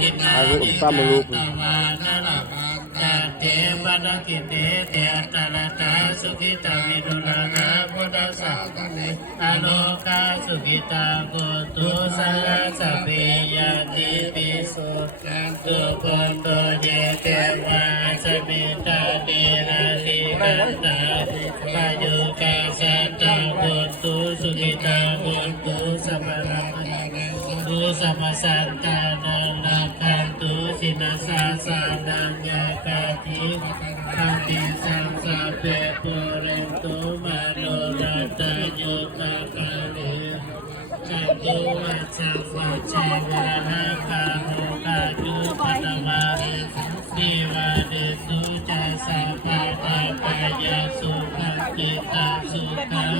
อารุปามรูปจัตเตปะนะกิเตเตตะละตาสุขิตาวิรุณานาพุทธัสสะอโลกาสุขิตาโกตุสังฆสเปยติปิสุตุโกโตเยเตวะสมิตาเตระลิกันตาปะโยกาสัตตะโกตุสุขิตาโกตุสัมมาตุสัมมาสัตตานังนาคันตุสินาสาสานังยากาทิคันติสัมสะเปปุเรนตุมาโนรัตโยกาคาเลจันตุวัชฌะวัชเชวะนะคาโมกาจุปัตมานิวาเดสุจัสสะภะตาปายาสุขังกิตาสุขัง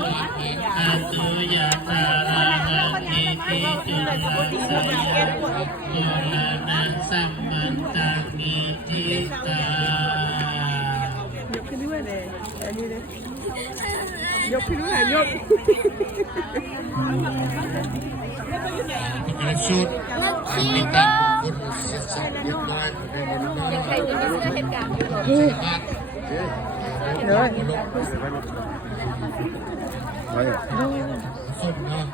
อัตตุยะตาราหังอิทิจุลัสสยะโอลานังสัมมันตังนิทิตายกขึ้นด้วยเลยอันนี้เลยยกขึ้นด้วยยกชุดมีตังคุณสับเรียบร้อยยังใครจะมีเหตุการณ์อยู่หรอเลยสุดเนาะ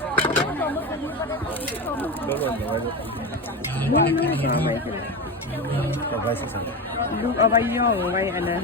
ลูกเอาไว้ย่อเอาไว้อันนั้น